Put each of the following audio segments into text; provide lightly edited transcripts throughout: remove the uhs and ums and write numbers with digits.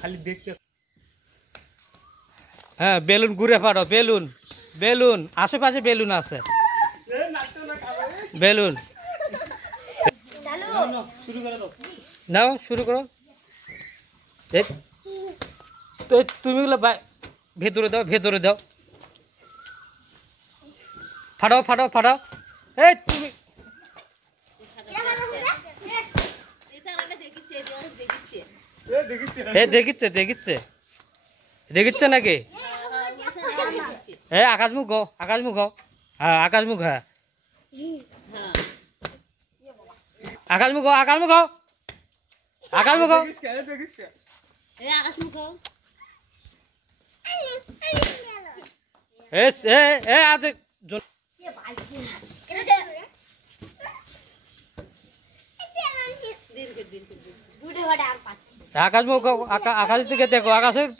খালি দেখতে। হ্যাঁ বেলুন ঘুরে ফাটো, বেলুন বেলুন আশেপাশে বেলুন আছে, বেলুন শুরু করে দাও। নাও শুরু করো। তো তুমি ভেতরে দাও, ভেতরে দাও, ফাটাও ফাটাও ফাটাও। এই তুমি দেখিচ্ছে দেখিচ্ছে দেখিচ্ছে নাকি? হ্যাঁ আকাশমুখ হও, আকাশমুখ হও। হ্যাঁ আকাশমুখ, হ্যাঁ আকাশমুখ হও, আকাশমুখ হও, আকাশমুখ হও। আজ আকাশমুখ হও, আকাশের দিকে দেখো,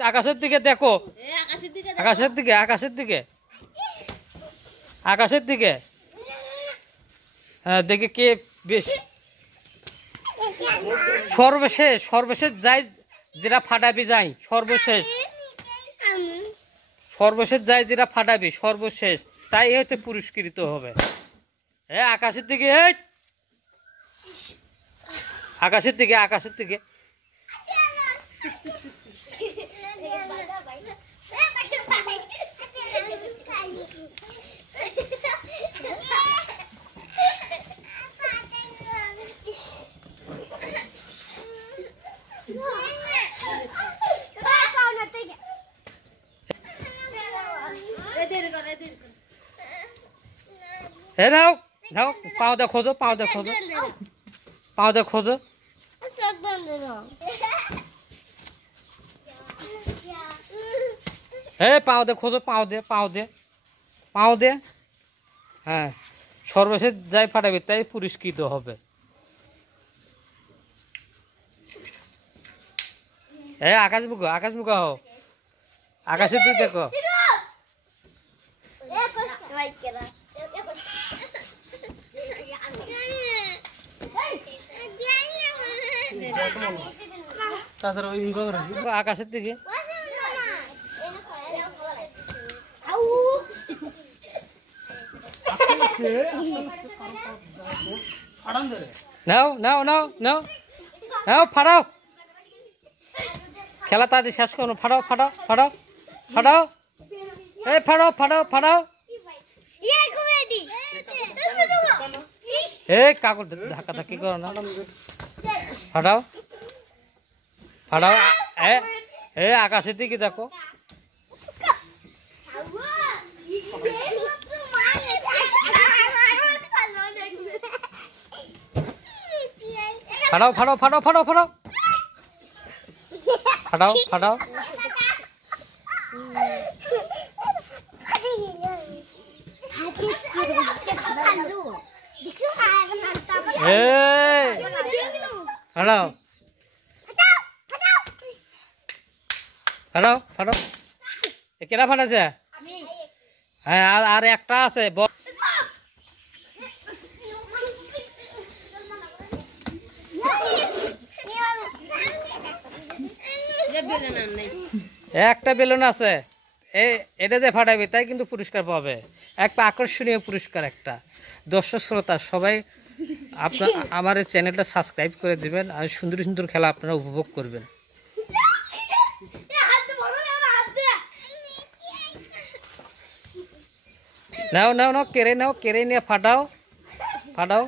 আকাশের দিকে দেখো, আকাশের দিকে, আকাশের দিকে, আকাশের দিকে। হ্যাঁ দেখে কে বেশি সর্বশেষ, সর্বশেষ যাই যেটা ফাটাবি যাই, সর্বশেষ সর্বশেষ যাই যেটা ফাটাবি সর্বশেষ, তাই হচ্ছে পুরস্কৃত হবে। হ্যাঁ আকাশের দিকে, আকাশের দিকে, আকাশের দিকে। হে নাও নাও, পাও দে খোঁজো, পাও দে খোঁজো, পাও দে খোঁজো। হে পাও দে খোঁজো, পাও দে, পাও দে, পাও দে। হ্যাঁ সর্বশেষ যাই ফাটাবে তাই পুরস্কৃত হবে। হ্যাঁ আকাশমুখ, আকাশমুখ হও, আকাশের দিকে দেখো। আকাশের দিকে নাও নাও নাও নাও নাও, ফাটাও। খেলা তাড়াতাড়ি শেষ করো, ফাটাও ফাটাও ফাটাও ফাটাও। এই ফাটাও ফাটাও ফাটাও। এই কাকুর ধাক্কা ধাক্কি করো না, ফাটাও ফাটাও। এ আকাশের দিকে দেখো। ফাটাও ফাটাও ফাটাও ফাটাও ফাটাও ফাটাও ফাটাও। ফাটাও ফাটাও ফাটাও। কেটা ফাটাছে? হ্যাঁ আর একটা আছে। একটা বেলুন আছে, এটা যে ফাটাবে তাই কিন্তু পুরস্কার পাবে, একটা আকর্ষণীয় পুরস্কার একটা। দর্শক শ্রোতা সবাই আপনার আমার এই চ্যানেলটা সাবস্ক্রাইব করে দিবেন, আর সুন্দর সুন্দর খেলা আপনারা উপভোগ করবেন। নাও নাও নাও, কেড়ে নাও, কেড়ে নিয়ে ফাটাও ফাটাও।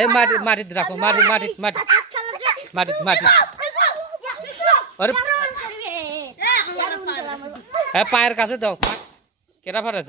এই মাটি মাটিতে রাখো, মাটি মাটি মাটি মাটি মাটি। আরে হ্যাঁ পায়ের কাছে দাও, কেটা ফাটাছে।